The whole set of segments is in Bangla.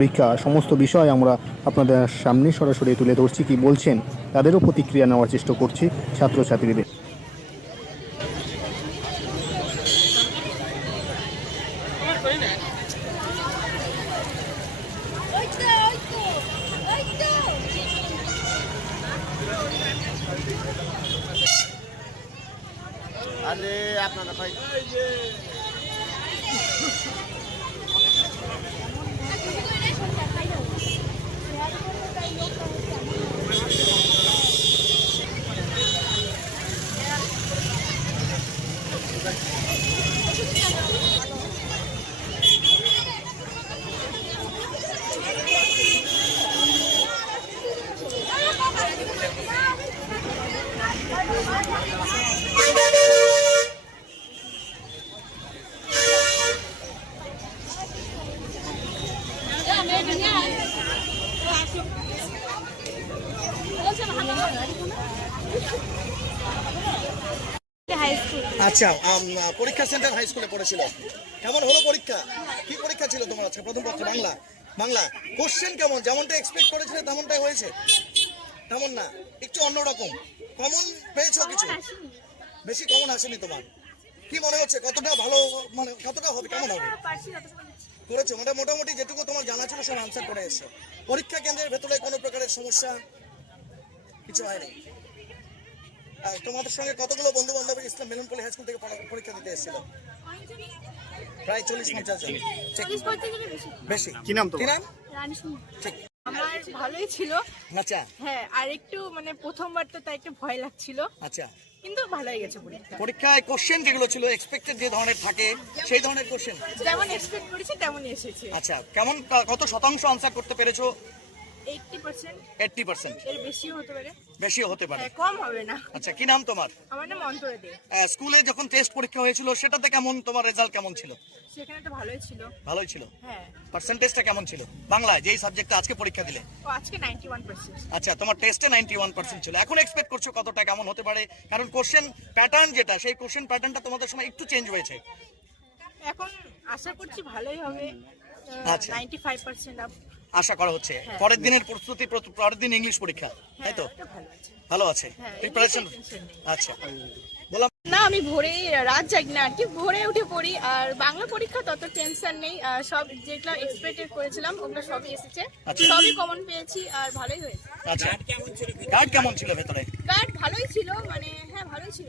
পরীক্ষা, সমস্ত বিষয় আমরা আপনাদের সামনে সরাসরি তুলে ধরছি। কি বলছেন? তাদেরও প্রতিক্রিয়া নেওয়ার চেষ্টা করছি ছাত্রছাত্রীদের আরে আপনারা ভাই হাই স্কুল আচ্ছা পরীক্ষা সেন্টার হাই স্কুলে কেমন হলো পরীক্ষা? কি পরীক্ষা ছিল তোমার আজকে? প্রথম পত্র, বাংলা? বাংলা? কোশ্চেন কেমন? যেমনটা এক্সপেক্ট করেছিলে, তেমনটাই হয়েছে। তেমন না একটু অন্যরকম। কমন পেয়েছ কিছু? বেশি কমন আসেনি তোমার। কি মনে হচ্ছে কতটা ভালো মানে কতটা হবে কেমন হবে? করেছ মোটা মোটামুটি যেটুকু তোমার জানা ছিল সব আনসার করে এসছো। পরীক্ষা কেন্দ্রের ভেতরে কোনো প্রকারের সমস্যা? কিছু হয়নি? আর তোমাদের সঙ্গে কতগুলো বন্ধু বান্ধব ইসলাম মেলনপল্লী হাই স্কুল থেকে পরীক্ষা দিতে এসেছিল? প্রায় চল্লিশ পঞ্চাশ জন বেশি। কি নাম তোমার? কি নাম? ঠিক। ভালোই ছিল। আচ্ছা। হ্যাঁ আর একটু মানে প্রথমবার তো তাই একটু ভয় লাগছিল। আচ্ছা। কিন্তু ভালোই গেছে পরীক্ষা। পরীক্ষায় কোশ্চেন যেগুলো ছিল এক্সপেক্টেড যে ধরনের থাকে সেই ধরনের কোশ্চেন যেমন এক্সপেক্ট করেছি তেমনই এসেছে। আচ্ছা কেমন কত শতাংশ আনসার করতে পেরেছ? বেশিও হতে পারে। বেশিও হতে পারে। হ্যাঁ কম হবে না। আচ্ছা কি নাম তোমার? আমার নাম অন্তরে দে। স্কুলে যখন টেস্ট পরীক্ষা হয়েছিল সেটাতে কেমন তোমার রেজাল্ট কেমন ছিল? সেখানে তো ভালোই ছিল। ভালোই ছিল? হ্যাঁ। পার্সেন্টেজটা কেমন ছিল? বাংলায় যেই সাবজেক্টে আজকে পরীক্ষা দিলে। ও আজকে নাইনটি ওয়ান পার্সেন্ট আচ্ছা তোমার টেস্টে নাইনটি ওয়ান পার্সেন্ট ছিল। এখন এক্সপেক্ট করছ কতটা কেমন হতে পারে? কারণ কোশ্চেন প্যাটার্ন যেটা সেই কোশ্চেন প্যাটার্নটা তোমাদের সময় একটু চেঞ্জ হয়েছে। এখন আশা করছি ভালোই হবে। আচ্ছা। নাইনটি ফাইভ পার্সেন্ট আপ আশা করা হচ্ছে। হ্যাঁ। পরের দিনের প্রস্তুতি পরের দিন ইংলিশ পরীক্ষা তাই হ্যাঁ তো ভালো আছে। হ্যাঁ, প্রিপারেশন নেই। আচ্ছা। বললাম আমি ভোরে রাত জাগি না আর কি ভোরে উঠে পড়ি। আর বাংলা পরীক্ষা তত টেনশন নেই আর সব যেগুলো এক্সপেক্টেড করেছিলাম ওগুলো সবই এসেছে। আচ্ছা। সবই কমন পেয়েছি আর ভালোই হয়েছে। আচ্ছা। গার্ড কেমন ছিল ভেতরে? গার্ড ভালোই ছিল মানে হ্যাঁ ভালোই ছিল।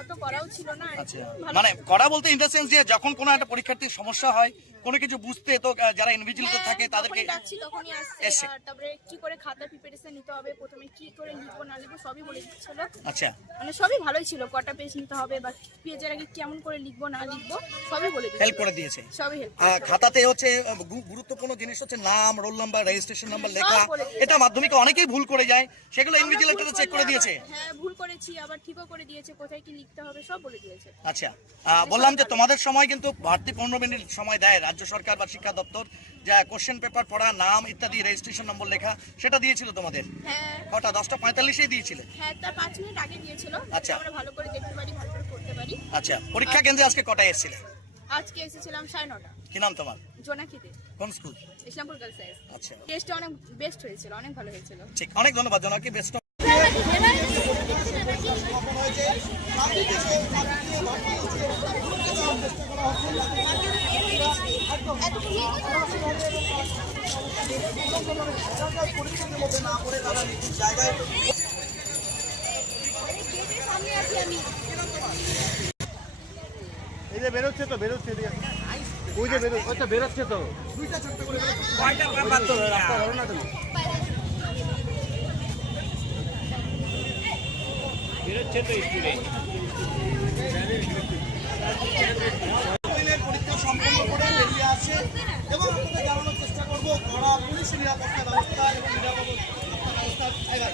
অত করাও ছিল না আচ্ছা। মানে করা বলতে ইন দ্য সেন্স যে যখন কোনো একটা পরীক্ষার্থীর সমস্যা হয় কোনো কিছু বুঝতে তো যারা ইনভিজিলেটর হ্যাঁ, থাকে তাদেরকে ডাকছি তখনই আসছে। আর তারপরে কি করে খাতা প্রিপারেশন নিতে হবে প্রথমে কি করে লিখব না লিখব সবই বলে দিচ্ছিল। আচ্ছা। মানে সবই ভালোই ছিল কটা পেজ নিতে হবে বা পেজের আগে কেমন করে লিখব না লিখব সবই বলে দিচ্ছিল হেল্প করে দিয়েছে। সবই হেল্প খাতাতে হচ্ছে গু- গুরুত্বপূর্ণ জিনিস হচ্ছে নাম রোল নাম্বার রেজিস্ট্রেশন নাম্বার লেখা। বলে দিয়েছে। এটা মাধ্যমিকে অনেকেই ভুল করে যায়। সেগুলো ইনভিজিলেটর চেক করে দিয়েছে। হ্যাঁ ভুল করেছি আবার ঠিকও করে দিয়েছে কোথায় কি লিখতে হবে সব বলে দিয়েছে। আচ্ছা আহ, বললাম যে তোমাদের সময় কিন্তু বাড়তি পনেরো মিনিট সময় দেয়। রাজ্য সরকার বা শিক্ষা দপ্তর যা কোশ্চেন পেপার পড়া নাম ইত্যাদি রেজিস্ট্রেশন নম্বর লেখা সেটা দিয়েছিল তোমাদের? হ্যাঁ। কটা? দশটা পঁয়তাল্লিশেই দিয়েছিল? হ্যাঁ তার পাঁচ মিনিট আগে দিয়েছিল। আচ্ছা। আমরা ভালো করে দেখতে পারি ভালো করে পারি। আচ্ছা পরীক্ষা কেন্দ্রে আজকে কটায় এসেছিলে? আজকে এসেছিলাম সাড়ে নটা। কি নাম তোমার? জোনাকিতে। কোন স্কুল? ইসলামপুর গার্লস হাই আচ্ছা। টেস্টটা অনেক বেস্ট হয়েছিল অনেক ভালো হয়েছিল। ঠিক অনেক ধন্যবাদ জনাকি বেস্ট এই যে বেরোচ্ছে তো বেরোচ্ছে ওই যে বেরোচ্ছে। বেরোচ্ছে তো। পরীক্ষা সম্পন্ন করে বেরিয়ে আসে। এবং আপনাদের জানানোর চেষ্টা করব কড়া পুলিশ নিরাপত্তা ব্যবস্থা এবং নিরাপত্তা ব্যবস্থা এবার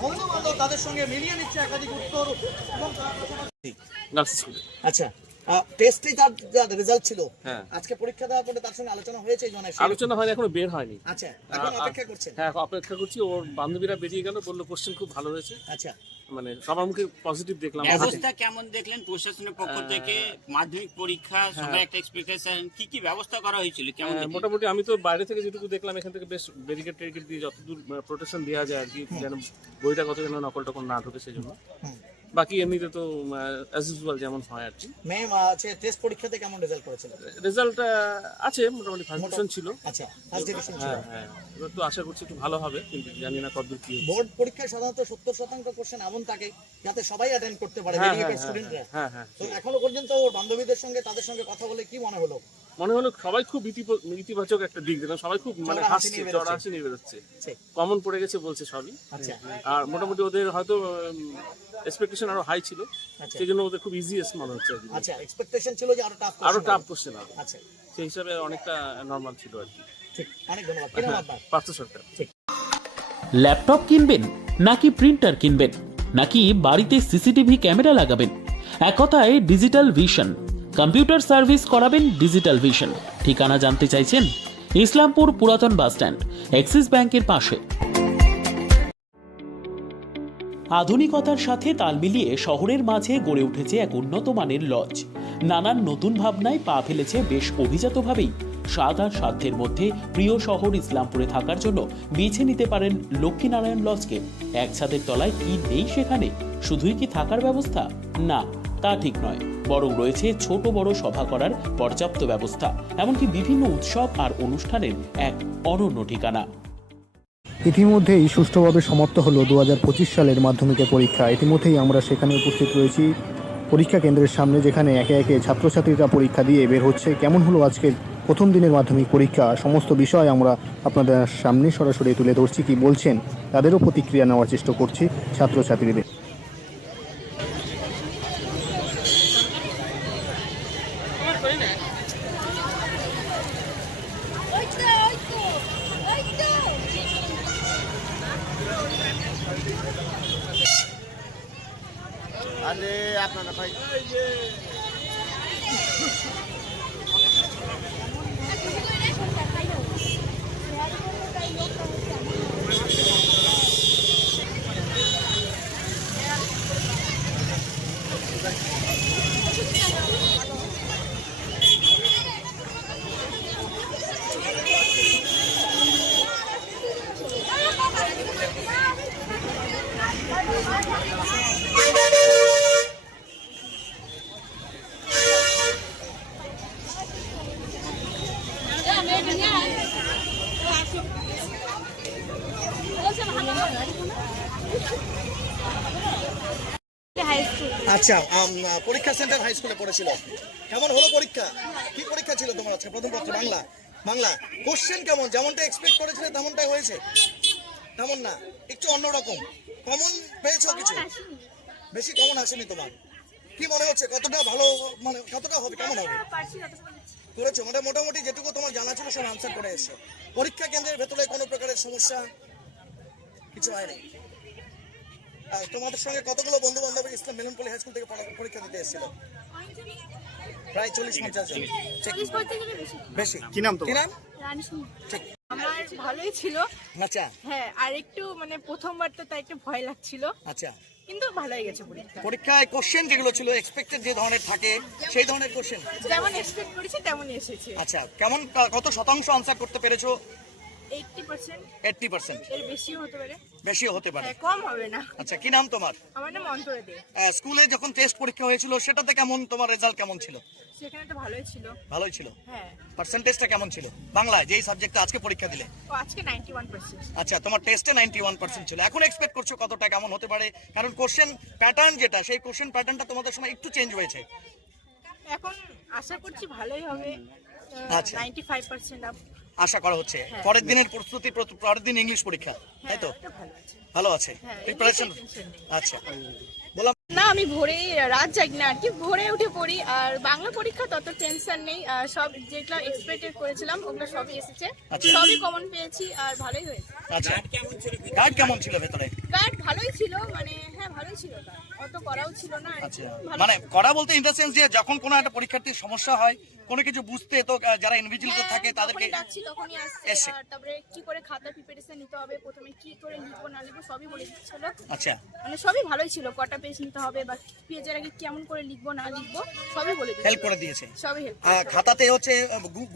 বন্ধু বান্ধব তাদের সঙ্গে মিলিয়ে নিচ্ছে একাধিক উত্তর এবং আচ্ছা টেস্টে তার যা রেজাল্ট ছিল। হ্যাঁ। আজকে পরীক্ষা দেওয়ার পরে তার সঙ্গে আলোচনা হয়েছে জনের আলোচনা হয়নি এখনও বের হয়নি। আচ্ছা এখন অপেক্ষা করছেন। হ্যাঁ অপেক্ষা করছি ওর বান্ধবীরা বেরিয়ে গেল বলল কোশ্চেন খুব ভালো হয়েছে। আচ্ছা। মানে সবার মুখে পজিটিভ দেখলাম। ব্যবস্থা কেমন দেখলেন প্রশাসনের পক্ষ থেকে? মাধ্যমিক পরীক্ষা সবার হ্যাঁ। একটা এক্সপেকটেশন কি কি ব্যবস্থা করা হয়েছিল? কেমন হ্যাঁ, মোটামুটি আমি তো বাইরে থেকে যেটুকু দেখলাম এখান থেকে বেশ ব্যারিকেড টেরিকেড দিয়ে যতদূর প্রোটেকশন দেওয়া যায় আর কি যেন বইটা কত যেন নকল টকল না ঢোকে সেই জন্য বাকি এমনিতে তো অ্যাজ ইউজুয়াল যেমন হয় আর কি। ম্যাম আছে টেস্ট পরীক্ষাতে কেমন রেজাল্ট করেছিল? রেজাল্ট আছে মোটামুটি ফার্স্ট ডিভিশন ছিল। আচ্ছা ফার্স্ট ডিভিশন ছিল। হ্যাঁ হ্যাঁ এবার তো আশা করছি একটু ভালো হবে কিন্তু জানি না কতদূর কি বোর্ড পরীক্ষায় সাধারণত সত্তর শতাংশ কোশ্চেন এমন থাকে যাতে সবাই অ্যাটেন্ড করতে পারে হ্যাঁ, ডেডিকেটেড হ্যাঁ, স্টুডেন্টরা হ্যাঁ হ্যাঁ তো এখনও পর্যন্ত ওর বান্ধবীদের সঙ্গে তাদের সঙ্গে কথা বলে কি মনে হলো? মনে হলো সবাই খুব ইতিবাচক একটা দিক দেখলাম সবাই খুব মানে হাসি হাসছে। চড়া হাসি নিয়ে বেরোচ্ছে। কমন পড়ে গেছে বলছে সবই। আচ্ছা। আর মোটামুটি ওদের হয়তো এক্সপেকটেশন আরও হাই ছিল। আচ্ছা। সেই জন্য ওদের খুব ইজিয়েস্ট মনে হচ্ছে আচ্ছা এক্সপেকটেশন ছিল যে আরও টাফ আরও টাফ কোশ্চেন হবে। আচ্ছা। সেই হিসাবে অনেকটা নর্মাল ছিল আর কি। ঠিক অনেক ধন্যবাদ। কিরম হ্যাঁ, পার্থ সরকার। ল্যাপটপ কিনবেন নাকি প্রিন্টার কিনবেন? নাকি বাড়িতে সিসিটিভি ক্যামেরা লাগাবেন? এক কথায় ডিজিটাল ভিশন কম্পিউটার সার্ভিস করাবেন ডিজিটাল ভিশন। ঠিকানা জানতে চাইছেন ইসলামপুর পুরাতন বাসস্ট্যান্ড এক্সিস ব্যাংকের পাশে। আধুনিকতার সাথে তাল মিলিয়ে শহরের মাঝে গড়ে উঠেছে এক উন্নত মানের লজ। নানান নতুন ভাবনায় পা ফেলেছে বেশ অভিজাতভাবেই। স্বাদ আর সাধ্যের মধ্যে প্রিয় শহর ইসলামপুরে থাকার জন্য বেছে নিতে পারেন লক্ষ্মীনারায়ণ লজকে। এক ছাদের তলায় কি নেই সেখানে? শুধুই কি থাকার ব্যবস্থা? না। তা ঠিক নয়, বরং রয়েছে ছোট বড় সভা করার পর্যাপ্ত ব্যবস্থা, এমনকি বিভিন্ন উৎসব আর অনুষ্ঠানের এক অনন্য ঠিকানা। ইতিমধ্যেই সুষ্ঠুভাবে সমাপ্ত হলো দু হাজার পঁচিশ সালের মাধ্যমিকের পরীক্ষা। ইতিমধ্যেই আমরা সেখানে উপস্থিত রয়েছি। পরীক্ষা কেন্দ্রের সামনে যেখানে একে একে ছাত্রছাত্রীরা পরীক্ষা দিয়ে বের হচ্ছে, কেমন হলো আজকের প্রথম দিনের মাধ্যমিক পরীক্ষা? সমস্ত বিষয় আমরা আপনাদের সামনে সরাসরি তুলে ধরছি। কি বলছেন? তাদেরও প্রতিক্রিয়া নেওয়ার চেষ্টা করছি ছাত্রছাত্রীদের। হাই স্কুল আচ্ছা পরীক্ষা সেন্টার হাই স্কুলে পড়েছিল। কেমন হলো পরীক্ষা? কি পরীক্ষা ছিল তোমার আজকে? প্রথম পত্র বাংলা। বাংলা। কোশ্চেন কেমন? যেমনটা এক্সপেক্ট করেছিলে তেমনটাই হয়েছে। তেমন না? একটু অন্যরকম। কমন পেয়েছ কিছু? বেশি কমন আসেনি তোমার। কি মনে হচ্ছে? কতটা ভালো মানে কতটা হবে? কেমন হবে? করেছ? মানে মোটামুটি যেটুকু তোমার জানা ছিল সব আনসার করে এসছো। পরীক্ষা কেন্দ্রের ভেতরে কোনো প্রকারের সমস্যা? কিছু হয়নি তোমাদের সঙ্গে কতগুলো বন্ধু বান্ধব ইসলাম মিলনপল্লী হাই স্কুল থেকে পরীক্ষা দিতে এসেছিল? প্রায় চল্লিশ পঞ্চাশ জন। বেশি। বেশি। কি নাম কি নাম? ঠিক। আমার ভালোই ছিল। আচ্ছা। হ্যাঁ আর একটু মানে প্রথমবার তো তাই একটু ভয় লাগছিল। আচ্ছা। কিন্তু ভালোই গেছে পরীক্ষা। পরীক্ষায় কোশ্চেন যেগুলো ছিল এক্সপেক্টেড যে ধরনের থাকে সেই ধরনের কোশ্চেন যেমন এক্সপেক্ট করেছি তেমনই এসেছে। আচ্ছা কেমন কত শতাংশ আনসার করতে পেরেছ? এইটটি পার্সেন্ট এর বেশিও হতে পারে। বেশিও হতে পারে। হ্যাঁ কম হবে না। আচ্ছা কি নাম তোমার? আমার নাম অন্তরে দে। স্কুলে যখন টেস্ট পরীক্ষা হয়েছিল সেটাতে কেমন তোমার রেজাল্ট কেমন ছিল? সেখানে তো ভালোই ছিল। ভালোই ছিল? হ্যাঁ। পার্সেন্টেজটা কেমন ছিল? বাংলায় যেই সাবজেক্টটা আজকে পরীক্ষা দিলে। আজকে আচ্ছা তোমার টেস্টে নাইনটি ওয়ান পার্সেন্ট ছিল। এখন এক্সপেক্ট করছ কতটা কেমন হতে পারে? কারণ কোশ্চেন প্যাটার্ন যেটা সেই কোশ্চেন প্যাটার্নটা তোমাদের সময় একটু চেঞ্জ হয়েছে। এখন আশা করছি ভালোই হবে। আচ্ছা। নাইনটি ফাইভ পার্সেন্ট আপ আশা করা হচ্ছে। পরের দিনের প্রস্তুতি পরের দিন ইংলিশ পরীক্ষা তাই তো? ভালো আছে। আছে? হ্যাঁ, প্রিপারেশন আচ্ছা। বললাম না আমি ভোরে রাত জাগি না আর কি ভোরে উঠে পড়ি আর বাংলা পরীক্ষা তত টেনশন নেই আর সব যেগুলো এক্সপেক্টেড করেছিলাম ওগুলো সবই এসেছে। আচ্ছা। সবই কমন পেয়েছি আর ভালোই হয়েছে। আচ্ছা। গার্ড কেমন ছিল ভেতরে? গার্ড ভালোই ছিল মানে হ্যাঁ ভালোই ছিল। অত করাও ছিল না। আচ্ছা। মানে করা বলতে ইন দ্য সেন্স যে যখন কোনো একটা পরীক্ষার্থীর সমস্যা হয় কোনো কিছু বুঝতে তো যারা ইনভিজিলেটর হ্যাঁ, থাকে তাদেরকে তখনই আসছে। তারপরে কি করে খাতা প্রিপারেশন নিতে হবে প্রথমে কি করে লিখব না লিখব সবই বলে দিচ্ছিল। আচ্ছা। মানে সবই ভালোই ছিল কটা পেজ নিতে হবে বা পেজের আগে কেমন করে লিখব না লিখব সবই বলে দিচ্ছিল। হেল্প করে দিয়েছে। সবই হেল্প খাতাতে হচ্ছে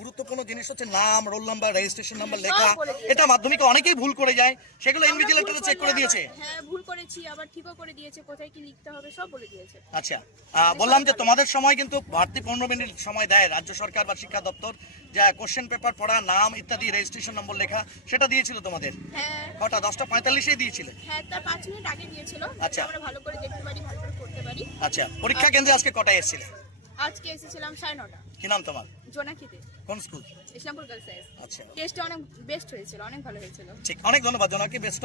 গুরুত্বপূর্ণ জিনিস হচ্ছে নাম রোল নাম্বার রেজিস্ট্রেশন নাম্বার লেখা। এটা মাধ্যমিকে অনেকেই ভুল করে যায় সেগুলো ইনভিজিলেটর চেক করে দিয়েছে। হ্যাঁ ভুল করেছি আবার ঠিকও করে দিয়েছে কোথায় কি লিখতে হবে সব বলে দিয়েছে। আচ্ছা। বললাম যে তোমাদের সময় কিন্তু বাড়তি পনেরো মিনিট সময় দেয় রাজ্য সরকার বা শিক্ষা দপ্তর যা কোশ্চেন পেপার পড়া নাম ইত্যাদি রেজিস্ট্রেশন নম্বর লেখা সেটা দিয়েছিল তোমাদের? হ্যাঁ। কটা? দশটা? পঁয়তাল্লিশেই দিয়েছিলে? হ্যাঁ তার পাঁচ মিনিট আগে দিয়েছিল। আচ্ছা। আমরা ভালো করে দেখতে পারি ভালো করে করতে পারি। আচ্ছা পরীক্ষা কেন্দ্রে আজকে কটায় এসেছিলে? আজকে এসেছিলাম সাড়ে নটা। কি নাম তোমার? জোনাকিতে। কোন স্কুল? ইসলামপুর গার্লস হাই আচ্ছা। টেস্টটা অনেক বেস্ট হয়েছিল অনেক ভালো হয়েছিল। ঠিক অনেক ধন্যবাদ জনাকে বেস্ট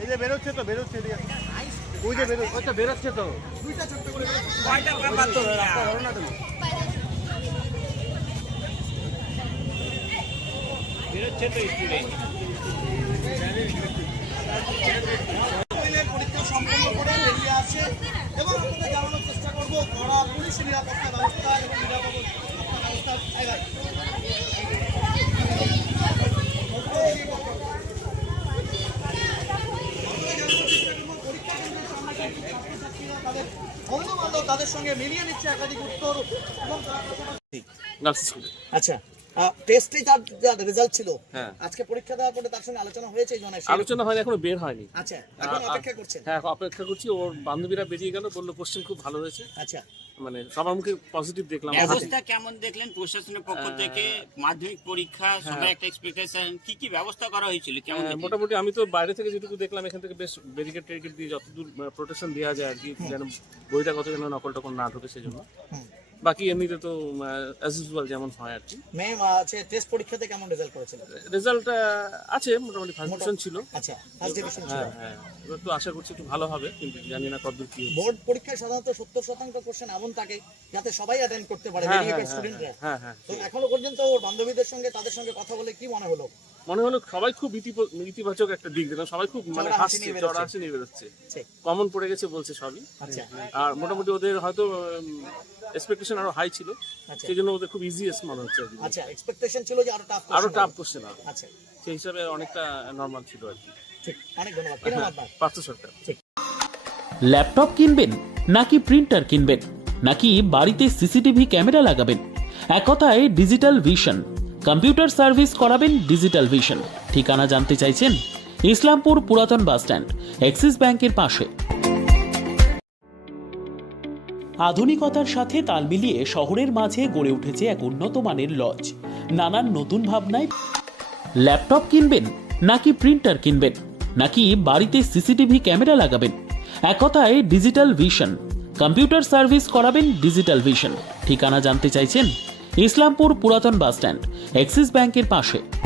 এই যে বেরোচ্ছে তো বেরোচ্ছে ওই যে বেরোচ্ছে। ওই তো বেরোচ্ছে তো। পরীক্ষা সম্পন্ন করে বেরিয়ে আসে এবং আপনাদের জানানোর চেষ্টা করব কড়া পুলিশ নিরাপত্তা ব্যবস্থা এবং নিরাপত্তা ব্যবস্থা তাদের সঙ্গে মিলিয়ে নিচ্ছে একাধিক উত্তর এবং আচ্ছা। টেস্টে যার যা রেজাল্ট ছিল। হ্যাঁ। আজকে পরীক্ষা দেওয়ার পরে তার সঙ্গে আলোচনা হয়েছে এই জন্য আলোচনা হয়নি এখনও বের হয়নি। আচ্ছা এখন অপেক্ষা করছেন। হ্যাঁ অপেক্ষা করছি ওর বান্ধবীরা বেরিয়ে গেল বলল কোশ্চেন খুব ভালো হয়েছে। আচ্ছা। মানে সবার মুখে পজিটিভ দেখলাম। ব্যবস্থা কেমন দেখলেন প্রশাসনের পক্ষ থেকে? মাধ্যমিক পরীক্ষা সবাই একটা এক্সপেকটেশন কি কি ব্যবস্থা করা হয়েছিল? কেমন হ্যাঁ, মোটামুটি আমি তো বাইরে থেকে যেটুকু দেখলাম এখান থেকে বেশ ব্যারিকেড টেরিকেড দিয়ে যতদূর প্রোটেকশন দেওয়া যায় আর কি যেন বইটা কত যেন নকল টকল না ঢোকে সেজন্য। বাকি এমনিতে তো অ্যাজ ইউজুয়াল যেমন হয় আর কি। ম্যাম আছে টেস্ট পরীক্ষাতে কেমন রেজাল্ট করেছিল? রেজাল্ট আছে মোটামুটি ফার্স্ট ডিভিশন ছিল। আচ্ছা ফার্স্ট ডিভিশন ছিল হ্যাঁ হ্যাঁ এবার তো আশা করছি একটু ভালো হবে কিন্তু জানি না কতদূর কি। বোর্ড পরীক্ষায় সাধারণত সত্তর শতাংশ কোশ্চেন এমন থাকে যাতে সবাই অ্যাটেন্ড করতে পারে হ্যাঁ, ভেরিয়েটেড হ্যাঁ, স্টুডেন্টরা হ্যাঁ হ্যাঁ তো এখনও পর্যন্ত ওর বান্ধবীদের সঙ্গে তাদের সঙ্গে কথা বলে কি মনে হলো? মনে হলো সবাই খুব ইতিবাচক একটা দিক দিলাম সবাই খুব মানে হাসছে। চড়া হাসি নিয়ে বেরোচ্ছে। কমন পড়ে গেছে বলছে সবই। আচ্ছা। আর মোটামুটি ওদের হয়তো এক্সপেকটেশন আরও হাই ছিল। আচ্ছা। সেই জন্য ওদের খুব ইজিয়েস্ট মনে হচ্ছে আচ্ছা এক্সপেকটেশন ছিল যে আরও টাফ আরও টাফ কোশ্চেন হবে। আচ্ছা। সেই হিসাবে অনেকটা নর্মাল ছিল আর কি। ঠিক অনেক ধন্যবাদ। কি নাম আপনার? পার্থ সরকার। ল্যাপটপ কিনবেন নাকি প্রিন্টার কিনবেন? নাকি বাড়িতে সিসিটিভি ক্যামেরা লাগাবেন? এক কথায় ডিজিটাল ভিশন কম্পিউটার সার্ভিস করাবেন ডিজিটাল ভিশন। ঠিকানা জানতে চাইছেন ইসলামপুর পুরাতন বাসস্ট্যান্ড এক্সিস ব্যাংকের পাশে। আধুনিকতার সাথে তাল মিলিয়ে শহরের মাঝে গড়ে উঠেছে এক উন্নত মানের লজ। নানান নতুন ভাবনায় ল্যাপটপ কিনবেন নাকি প্রিন্টার কিনবেন, নাকি বাড়িতে সিসিটিভি ক্যামেরা লাগাবেন? এক কথায় ডিজিটাল ভিশন। কম্পিউটার সার্ভিস করাবেন ডিজিটাল ভিশন। ঠিকানা জানতে চাইছেন ইসলামপুর পুরাতন বাসস্ট্যান্ড এক্সিস ব্যাংকের পাশে।